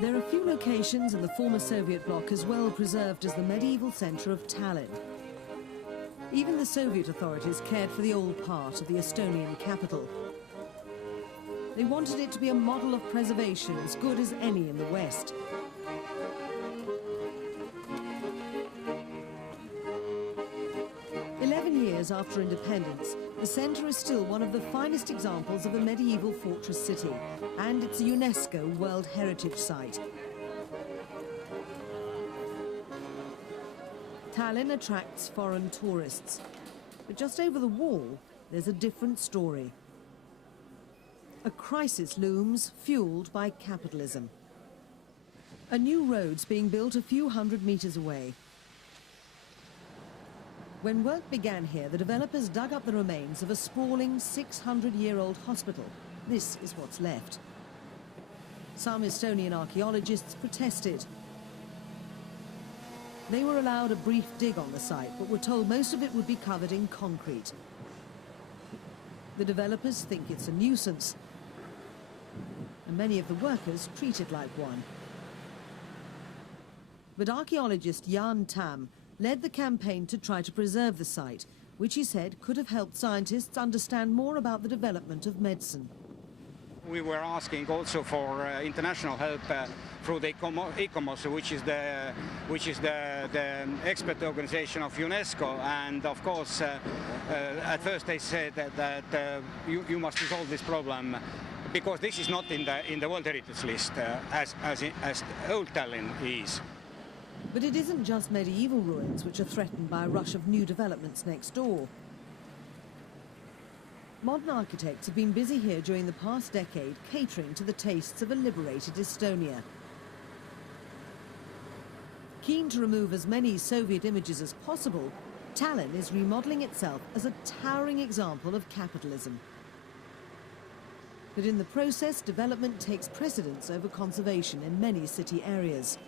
There are few locations in the former Soviet bloc as well preserved as the medieval centre of Tallinn. Even the Soviet authorities cared for the old part of the Estonian capital. They wanted it to be a model of preservation as good as any in the West. Years after independence, the centre is still one of the finest examples of a medieval fortress city, and it's a UNESCO World Heritage Site. Tallinn attracts foreign tourists, but just over the wall, there's a different story. A crisis looms, fuelled by capitalism. A new road's being built a few hundred metres away. When work began here, the developers dug up the remains of a sprawling 600-year-old hospital. This is what's left. Some Estonian archaeologists protested. They were allowed a brief dig on the site, but were told most of it would be covered in concrete. The developers think it's a nuisance, and many of the workers treat it like one. But archaeologist Jan Tam led the campaign to try to preserve the site, which he said could have helped scientists understand more about the development of medicine. We were asking also for international help through the ICOMOS, which is the expert organization of UNESCO. And of course, at first they said that you must resolve this problem because this is not in the World Heritage List as Old Tallinn is. But it isn't just medieval ruins which are threatened by a rush of new developments next door. Modern architects have been busy here during the past decade, catering to the tastes of a liberated Estonia. Keen to remove as many Soviet images as possible, Tallinn is remodelling itself as a towering example of capitalism. But in the process, development takes precedence over conservation in many city areas.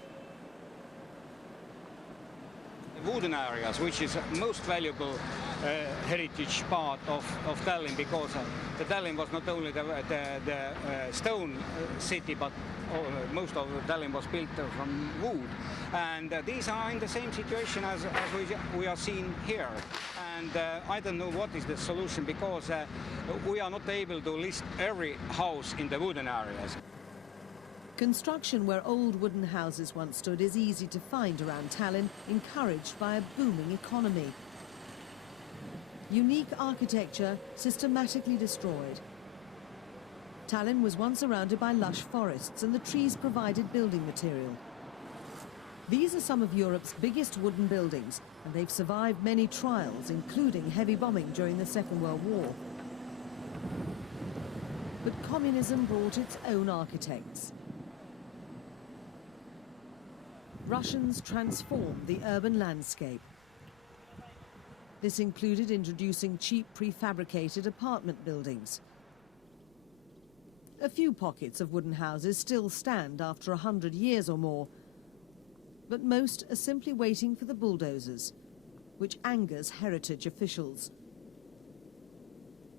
Wooden areas, which is most valuable heritage part of Tallinn, because the Tallinn was not only the stone city, but most of Tallinn was built from wood. And these are in the same situation as we are seeing here. And I don't know what is the solution, because we are not able to list every house in the wooden areas. Construction where old wooden houses once stood is easy to find around Tallinn, encouraged by a booming economy. Unique architecture systematically destroyed. Tallinn was once surrounded by lush forests, and the trees provided building material. These are some of Europe's biggest wooden buildings, and they've survived many trials, including heavy bombing during the Second World War. But communism brought its own architects. Russians transformed the urban landscape. This included introducing cheap prefabricated apartment buildings. A few pockets of wooden houses still stand after 100 years or more, but most are simply waiting for the bulldozers, which angers heritage officials.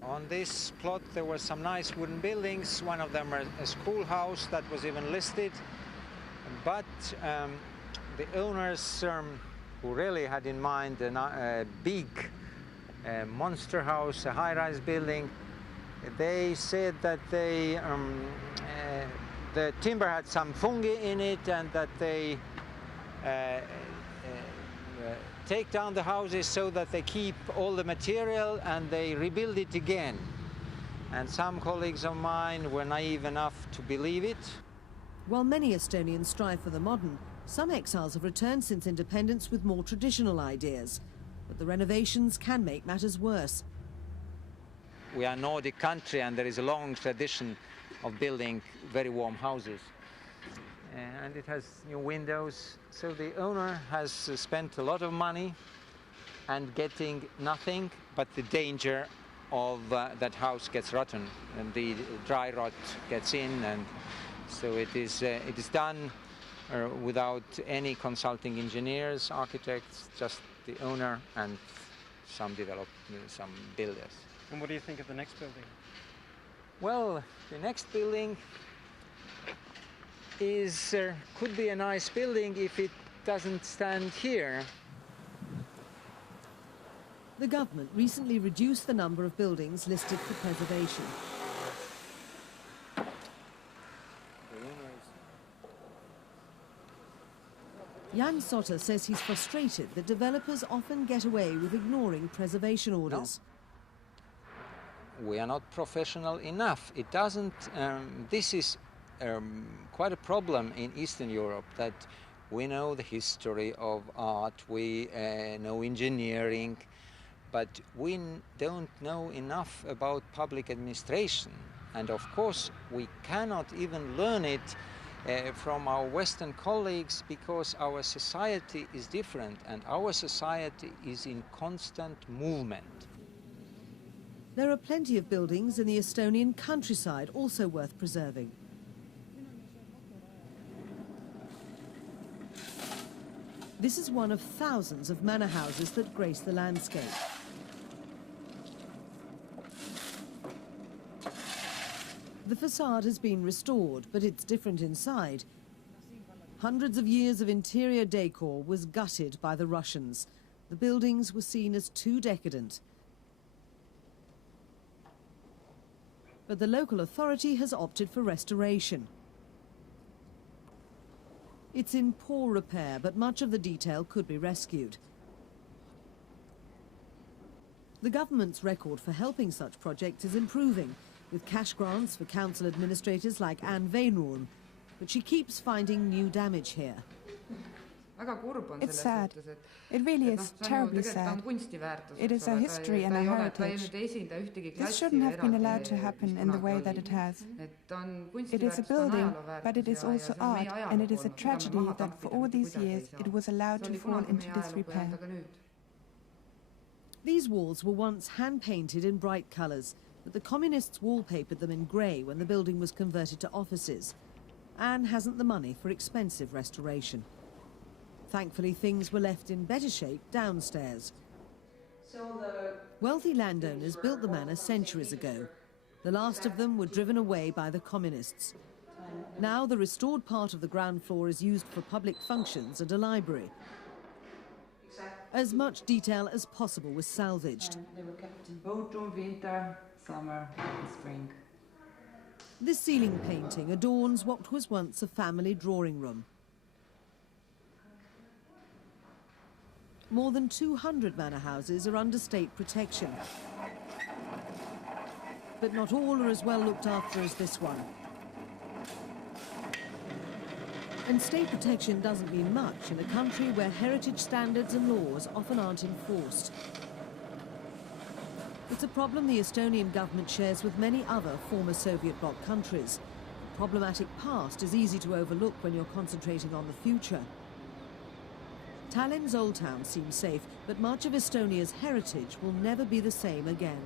On this plot there were some nice wooden buildings, one of them a schoolhouse that was even listed, but the owners who really had in mind a big monster house, a high-rise building, they said that the timber had some fungi in it, and that they take down the houses so that they keep all the material and they rebuild it again. And some colleagues of mine were naive enough to believe it. While many Estonians strive for the modern, some exiles have returned since independence with more traditional ideas. But the renovations can make matters worse. We are a Nordic country, and there is a long tradition of building very warm houses. And it has new windows. So the owner has spent a lot of money and getting nothing but the danger of that house gets rotten, and the dry rot gets in, and so it is done without any consulting engineers, architects, just the owner and some builders. And what do you think of the next building? Well, the next building is could be a nice building if it doesn't stand here. The government recently reduced the number of buildings listed for preservation. Jan Sotter says he's frustrated that developers often get away with ignoring preservation orders. No. We are not professional enough. It doesn't. This is quite a problem in Eastern Europe, that we know the history of art, we know engineering, but we don't know enough about public administration. And of course, we cannot even learn it from our Western colleagues, because our society is different and our society is in constant movement. There are plenty of buildings in the Estonian countryside also worth preserving. This is one of thousands of manor houses that grace the landscape. The facade has been restored, but it's different inside. Hundreds of years of interior decor was gutted by the Russians. The buildings were seen as too decadent. But the local authority has opted for restoration. It's in poor repair, but much of the detail could be rescued. The government's record for helping such projects is improving, with cash grants for council administrators like Anne Veinroon, but she keeps finding new damage here. It's sad. It really is terribly sad. It is a history and a heritage. This shouldn't have been allowed to happen in the way that it has. It is a building, but it is also art, and it is a tragedy that for all these years it was allowed to fall into disrepair. These walls were once hand-painted in bright colours, but the communists wallpapered them in grey when the building was converted to offices. Anne hasn't the money for expensive restoration. Thankfully, things were left in better shape downstairs. Wealthy landowners built the manor centuries ago. The last of them were driven away by the communists. Now the restored part of the ground floor is used for public functions and a library. As much detail as possible was salvaged. They were kept in autumn, winter, summer and spring. This ceiling painting adorns what was once a family drawing room. More than 200 manor houses are under state protection. But not all are as well looked after as this one. And state protection doesn't mean much in a country where heritage standards and laws often aren't enforced. It's a problem the Estonian government shares with many other former Soviet bloc countries. The problematic past is easy to overlook when you're concentrating on the future. Tallinn's Old Town seems safe, but much of Estonia's heritage will never be the same again.